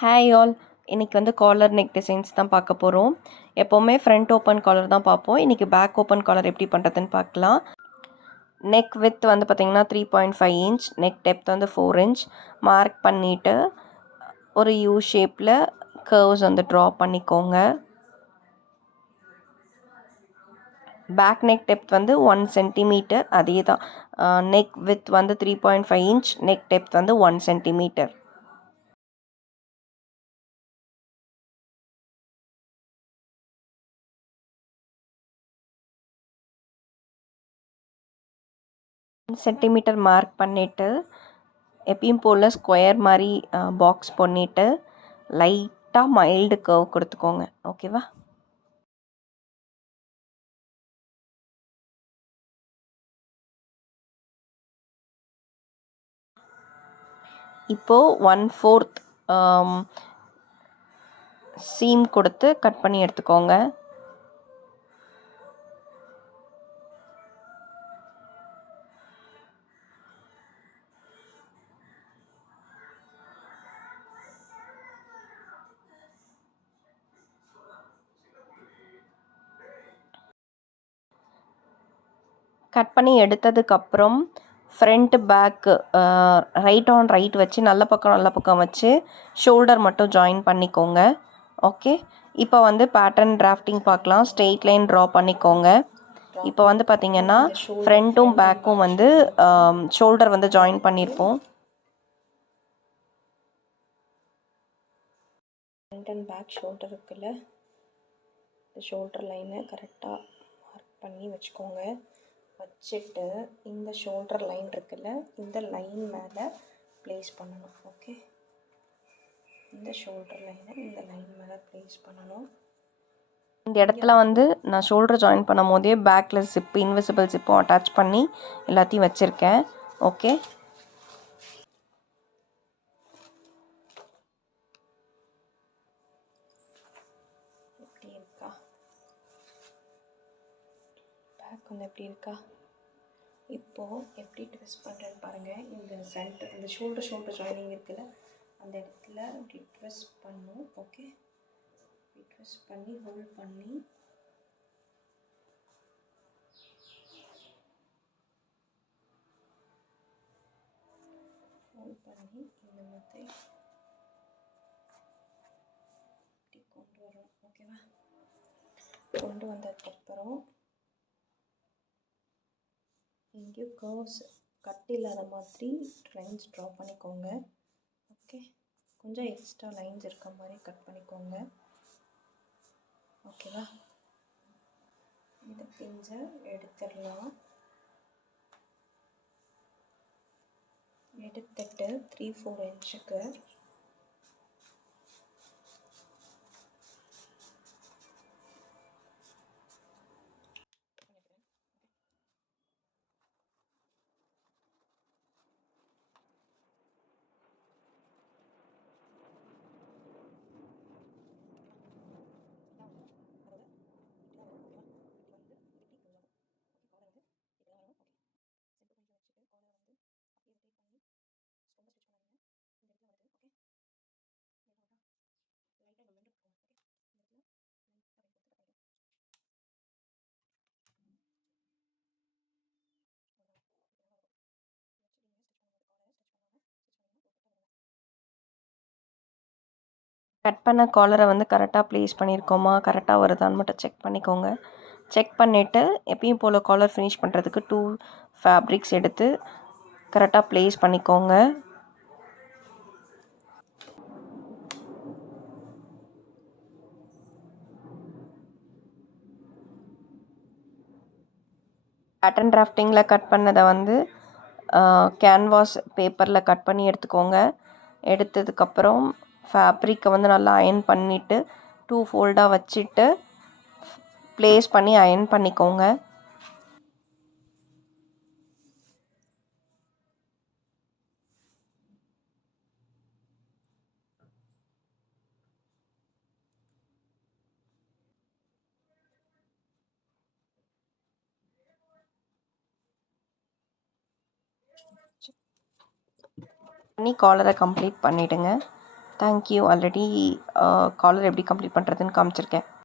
Hi all. இன்றைக்கி வந்து collar neck designs தான் பார்க்க போகிறோம். எப்போவுமே ஃப்ரண்ட் ஓப்பன் காலர் தான் பார்ப்போம். இன்றைக்கி பேக் ஓப்பன் காலர் எப்படி பண்ணுறதுன்னு பார்க்கலாம். நெக் வித் வந்து பார்த்திங்கன்னா 3.5 இன்ச், நெக் டெப்த் வந்து 4 இன்ச் மார்க் பண்ணிவிட்டு ஒரு யூ ஷேப்பில் கர்வ்ஸ் வந்து ட்ரா பண்ணிக்கோங்க. பேக் நெக் டெப்த் வந்து 1 சென்டிமீட்டர், அதே தான். நெக் வித் வந்து 3.5 இன்ச், நெக் டெப்த் வந்து 1 சென்டிமீட்டர். சென்டிமீட்டர் மார்க் பண்ணிவிட்டு எப்பயும் போல் ஸ்கொயர் மாதிரி பாக்ஸ் பண்ணிவிட்டு லைட்டாக மைல்டு கர்வ் கொடுத்துக்கோங்க. ஓகேவா? இப்போது 1/4 சீம் கொடுத்து கட் பண்ணி எடுத்துக்கோங்க. கட் பண்ணி எடுத்ததுக்கப்புறம் front bag right on right வச்சு நல்ல பக்கம் வச்சு ஷோல்டர் மட்டும் ஜாயின் பண்ணிக்கோங்க. ஓகே, இப்போ வந்து பேட்டர்ன் டிராஃப்டிங் பார்க்கலாம். ஸ்ட்ரெயிட் லைன் ட்ரா பண்ணிக்கோங்க. இப்போ வந்து பார்த்திங்கன்னா ஃப்ரண்ட்டும் பேக்கும் வந்து ஷோல்டர் வந்து ஜாயின் பண்ணியிருப்போம். ஃப்ரண்ட் அண்ட் பேக் ஷோல்டர் இருக்குல்ல, இந்த ஷோல்டர் லைனை கரெக்டாக மார்க் பண்ணி வச்சுக்கோங்க. வச்சுட்டு இந்த ஷோல்டர் லைன் இருக்குல்ல, இந்த லைன் மேலே ப்ளேஸ் பண்ணணும். ஓகே, இந்த ஷோல்டர் லைனை இந்த லைன் மேலே ப்ளேஸ் பண்ணணும். இந்த இடத்துல வந்து நான் ஷோல்டர் ஜாயின் பண்ணும் போதே பேக்கில் ஜிப்பு, இன்விசிபிள் ஜிப்பும் அட்டாச் பண்ணி எல்லாத்தையும் வச்சுருக்கேன். ஓகே, எப்படி இருக்கா பேக் வந்து எப்படி இருக்கா? இப்போது எப்படி ட்விஸ்ட் பண்ணுறேன்னு பாருங்கள். இந்த சென்டர், இந்த ஷோல்டர் ஜாயினிங் இருக்குல்ல, அந்த இடத்துல இப்படி ட்விஸ்ட் பண்ணும். ஓகே, இப்படி ட்விஸ்ட் பண்ணி ஹோல்ட் பண்ணி இந்த மாதிரி இப்படி கொண்டு வரோம். ஓகேவா? கொண்டு வந்ததுக்கப்புறம் எங்கேயும் கர்வ்ஸ் கட் இல்லாத மாதிரி லைன்ஸ் ட்ரா பண்ணிக்கோங்க. ஓகே, கொஞ்சம் எக்ஸ்ட்ரா லைன்ஸ் இருக்க மாதிரி கட் பண்ணிக்கோங்க. ஓகேவா? இந்த பிஞ்சை எடுத்துடலாம். எடுத்துட்டு 3-4 இன்ச்சுக்கு கட் பண்ண காலரை வந்து கரெக்டாக ப்ளேஸ் பண்ணியிருக்கோமா, கரெக்டாக வருதான்னு மட்டும் செக் பண்ணிக்கோங்க. செக் பண்ணிவிட்டு எப்பயும் போல் காலர் ஃபினிஷ் பண்ணுறதுக்கு 2 ஃபேப்ரிக்ஸ் எடுத்து கரெக்டாக ப்ளேஸ் பண்ணிக்கோங்க. பேட்டர்ன் டிராஃப்டிங்கில் கட் பண்ணதை வந்து கேன்வாஸ் பேப்பரில் கட் பண்ணி எடுத்துக்கோங்க. எடுத்ததுக்கப்புறம் ஃபேப்ரிக்கை வந்து நல்லா அயர்ன் பண்ணிவிட்டு 2 ஃபோல்டாக வச்சுட்டு ப்ளேஸ் பண்ணி அயர்ன் பண்ணிக்கோங்க. பண்ணி காலரை கம்ப்ளீட் பண்ணிவிடுங்க. தேங்க்யூ. ஆல்ரெடி காலர் எப்படி கம்ப்ளீட் பண்ணுறதுன்னு காமிச்சிருக்கேன்.